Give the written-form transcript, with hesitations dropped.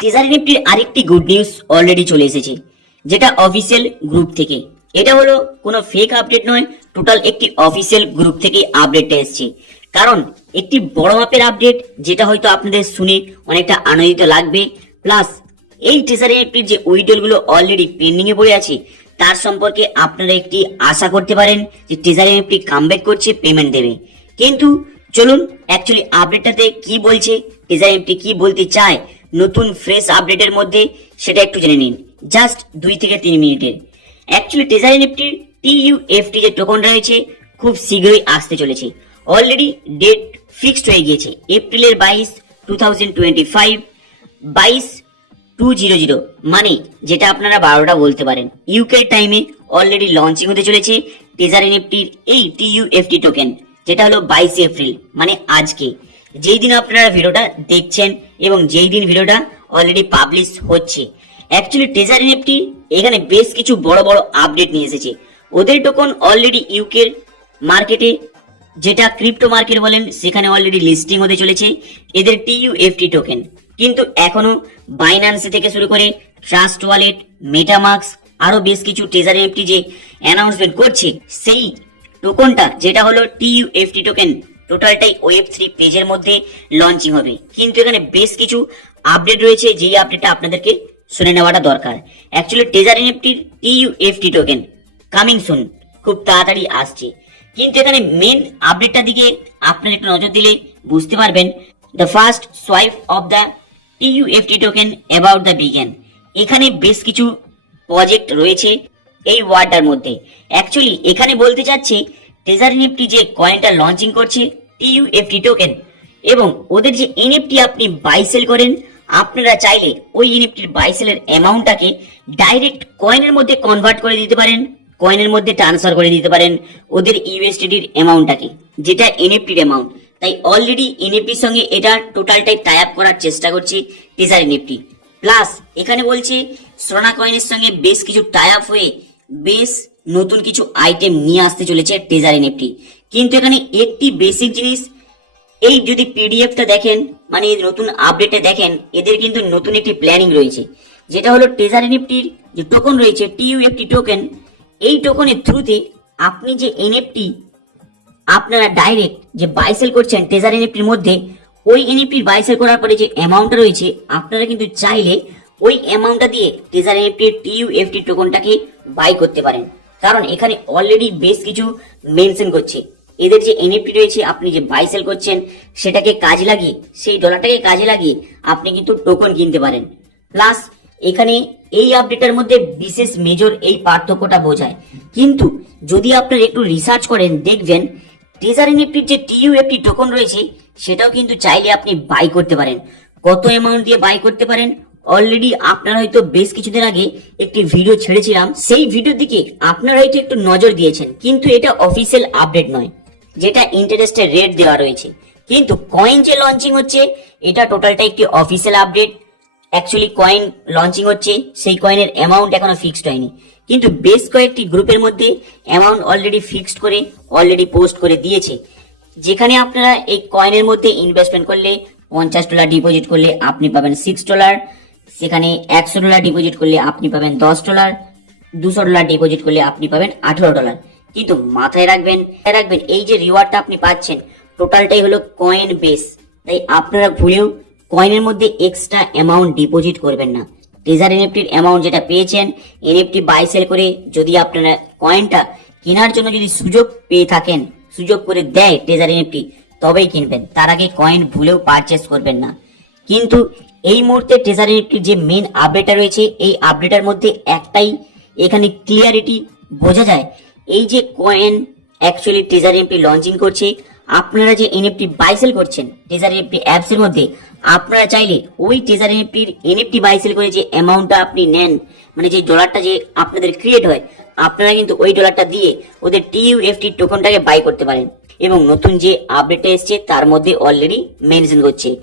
Treasury নিফটির আরেকটি good news already চলে এসেছে, যেটা অফিসিয়াল গ্রুপ থেকে। এটা হলো কোনো ফেক আপডেট নয়, টোটাল একটি অফিসিয়াল গ্রুপ থেকে আপডেটটা এসেছে। কারণ একটি বড় মাপের আপডেট, যেটা হয়তো আপনাদের শুনে অনেকটা আনন্দিত লাগবে। প্লাস এই ট্রেজারি নিফটির যে উইথড্রল গুলো অলরেডি পেন্ডিং এ পড়ে আছে, তার সম্পর্কে আপনারা একটি আশা করতে পারেন যে ট্রেজারি নিফটি কামব্যাক করছে, পেমেন্ট দেবে। কিন্তু চলুন অ্যাকচুয়ালি আপডেটটাতে কি বলছে, ট্রেজারি নিফটি কি বলতে চায় নতুন ফ্রেশ আপডেটের মধ্যে, সেটা একটু জেনে নিন। জাস্ট 2 থেকে 3 মিনিটের। অ্যাকচুয়ালি ট্রেজারি নিফটির TUFT যে টোকন রয়েছে খুব শীঘ্রই আসতে চলেছে। অলরেডি ডেট ফিক্সড হয়ে গিয়েছে, এপ্রিলের 22, 2025, 22/200, মানে যেটা আপনারা 12টা বলতে পারেন ইউকে টাইমে অলরেডি লঞ্চিং হতে চলেছে ট্রেজারি নিফটির এই TUFT টোকেন, যেটা হলো 22 এপ্রিল, মানে আজকে, যেই দিন আপনারা ভিডিওটা দেখছেন এবং যেই দিন ভিডিওটা অলরেডি পাবলিশ হচ্ছে। অ্যাকচুয়ালি ট্রেজারি নিফটি এখানে বেশ কিছু বড় বড় আপডেট নিয়ে এসেছে। ওদের টোকন অলরেডি ইউকের মার্কেটে, যেটা ক্রিপ্টো মার্কেট বলেন, সেখানে অলরেডি লিস্টিং হতে চলেছে এদের TUFT টোকেন। কিন্তু এখনো বাইন্যান্স থেকে শুরু করে ট্রাস্ট ওয়ালেট, মেটামাস্ক, আরো বেশ কিছু ট্রেজারি নিফটি যে অ্যানাউন্সমেন্ট করছে, সেই টোকনটা যেটা হলো TUFT টোকেন, টোটালটাই Web3 পেজের মধ্যে লঞ্চিং হবে। কিন্তু এখানে বেশ কিছু আপডেট রয়েছে, যেই আপডেটটা আপনাদেরকে শুনে নেওয়াটা দরকার। অ্যাকচুয়ালি ট্রেজারি নিফটির TUFT টোকেন কামিং সুন, খুব তাড়াতাড়ি আসছে। কিন্তু এখানে মেন আপডেটটা দিকে আপনারা একটু নজর দিলে বুঝতে পারবেন। The first swipe of the TUFT token about the begin. এখানে বেশ কিছু প্রজেক্ট রয়েছে এই ওয়ার্ডটার মধ্যে। অ্যাকচুয়ালি এখানে বলতে চাচ্ছে ট্রেজারি নিফটি যে কয়েনটা লঞ্চিং করছে TUFT টোকেন, এবং ওদের যে NFT আপনি বাই সেল করেন, আপনারা চাইলে ওই এনএফটির বাই সেলের অ্যামাউন্টটাকে ডাইরেক্ট কয়েনের মধ্যে কনভার্ট করে দিতে পারেন, কয়েনের মধ্যে ট্রান্সফার করে দিতে পারেন ওদের ইউএসডিটির অ্যামাউন্টটাকে, যেটা এনএফটির অ্যামাউন্ট। তাই অলরেডি এনএফটির সঙ্গে এটা টোটালটাই টাই আপ করার চেষ্টা করছে ট্রেজারি নিফটি। প্লাস এখানে বলছে সোনা কয়েনের সঙ্গে বেশ কিছু টাই আপ হয়ে বেশ নতুন কিছু আইটেম নিয়ে আসতে চলেছে ট্রেজারি নিফটি। কিন্তু এখানে একটি বেসিক জিনিস, এই যদি পিডিএফটা দেখেন, মানে এই নতুন আপডেটে দেখেন, এদের কিন্তু নতুন একটি প্ল্যানিং রয়েছে, যেটা হলো ট্রেজারি নিফটির যে টোকন রয়েছে TUFT টোকেন, এই টোকনের থ্রুতে আপনি যে এনএফটি আপনারা ডাইরেক্ট যে বাই সেল করছেন ট্রেজারি নিফটির মধ্যে, ওই এনএফটির বাই সেল করার পরে যে অ্যামাউন্টটা রয়েছে, আপনারা কিন্তু চাইলে ওই অ্যামাউন্টটা দিয়ে ট্রেজারি নিফটির TUFT টোকনটাকে বাই করতে পারেন। কারণ এখানে অলরেডি বেশ কিছু মেনশন করছে এদের যে এনএফটি রয়েছে, আপনি যে বাই সেল করছেন সেটাকে কাজে লাগিয়ে, সেই ডলারটাকে কাজে লাগিয়ে আপনি কিন্তু টোকন কিনতে পারেন। প্লাস এখানে এই আপডেটের মধ্যে বিশেষ মেজর এই পার্থক্যটা বোঝায়। কিন্তু যদি আপনারা একটু রিসার্চ করেন, দেখবেন ট্রেজারি নিফটির যে TUFT টোকন রয়েছে, সেটাও কিন্তু চাইলে আপনি বাই করতে পারেন। কত অ্যামাউন্ট দিয়ে বাই করতে পারেন অলরেডি আপনারা হয়তো বেশ কিছুদিন আগে একটি ভিডিও ছেড়েছিলাম, সেই ভিডিওর দিকে আপনারা হয়তো একটু নজর দিয়েছেন। কিন্তু এটা অফিসিয়াল আপডেট নয়, যেটা ইন্টারেস্টের রেট দেওয়া রয়েছে। কিন্তু কয়েন যে লঞ্চিং হচ্ছে, এটা টোটালটা একটি official update. Actually coin launching হচ্ছে, সেই কয়েনের অ্যামাউন্ট এখনো ফিক্সড হয়নি, কিন্তু বেশ কয়েকটি গ্রুপের মধ্যে অ্যামাউন্ট অলরেডি ফিক্সড করে অলরেডি পোস্ট করে দিয়েছে, যেখানে আপনারা এই কয়েনের মধ্যে ইনভেস্টমেন্ট করলে $50 ডিপোজিট করলে আপনি পাবেন $6, সেখানে $100 ডিপোজিট করলে আপনি পাবেন $10, $200 ডিপোজিট করলে আপনি পাবেন $18। কিন্তু মাথায় রাখবেন এই যে রিওয়ার্ডটা আপনি পাচ্ছেন, টোটালটাই হলো কয়েন বেস। তাই আপনারা ভুলেও কয়েনের মধ্যে এক্সট্রা অ্যামাউন্ট ডিপোজিট করবেন না। ট্রেজারি নিফটির অ্যামাউন্ট যেটা পেয়েছেন, এনএফটি বাই সেল করে যদি আপনারা কয়েনটা কেনার জন্য যদি সুযোগ পেয়ে থাকেন, সুযোগ করে দেয় ট্রেজারি নিফটি, তবেই কিনবেন। তার আগে কয়েন ভুলেও পারচেস করবেন না। কিন্তু এই মুহূর্তে ট্রেজারি নিফটির যে মেন আপডেটটা রয়েছে, এই আপডেটের মধ্যে একটাই এখানে ক্লিয়ারিটি বোঝা যায়, এই যে coin actually treasury Nifty launching করছে, আপনারা যে এনএফটি বাই সেল করছেন ট্রেজারি নিফটি অ্যাপস এর মধ্যে, আপনারা চাইলে ওই ট্রেজারি নিফটির এনএফটি বাই সেল করে যে অ্যামাউন্টটা আপনি নেন, মানে যে ডলারটা যে আপনাদের ক্রিয়েট হয়, আপনারা কিন্তু ওই ডলারটা দিয়ে ওদের TUFT টোকনটাকে বাই করতে পারেন। এবং নতুন যে আপডেটটা এসছে তার মধ্যে অলরেডি মেনশন করছে